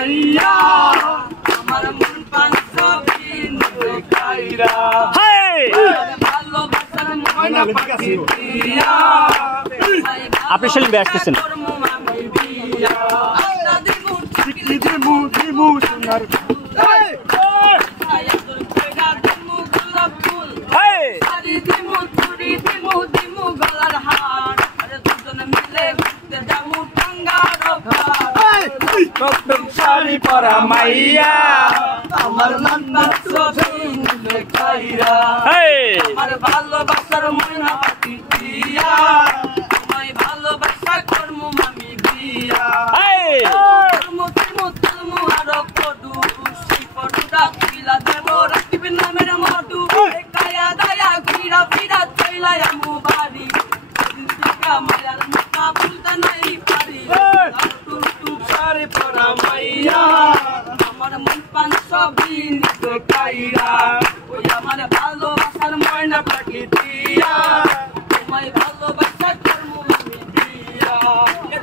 মাইয়া আমার মন পান সবই নিয়ে কাইরা ভালোবাসার ময়না পাখি দিয়া আপনি সেলিম ভাই আসতেছেন শাড়ি পরা মাইয়া আমার মন কাইরা আমার ভালোবাসার ময়না পাখি দিয়া আমায় ভালোবাসা করমু মামি দিয়া আরো পডু পডুটা তুইলা দেব রাখবি নামের মধু কায়া দায়া ঘিরা ফিরা চইলা আমু বাড়ি মায়ার মুখা ভুলতে নাই পারি শাড়ি পরা মাইয়া আমার মন পান সবই নিতে কাইরা ওই আমার ভালোবাসার ময়না পাখি দিয়া তোমায় ভালোবাসা করমু আমি দিয়া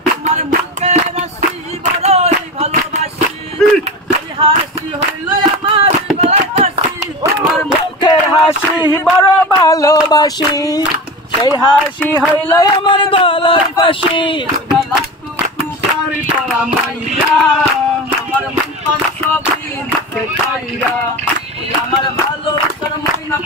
তোমার মুখের হাসি বড়ই ভালোবাসি এই হাসি হইল আমার গলায় ফাঁসি তোমার মুখের হাসি বড় ভালোবাসি সেই হাসি হইল আমার গলায় ফাঁসি শাড়ি পরা মাইয়া আমার মন পান সবই নিতে কাইরা আমার ভালোবাসার ময়না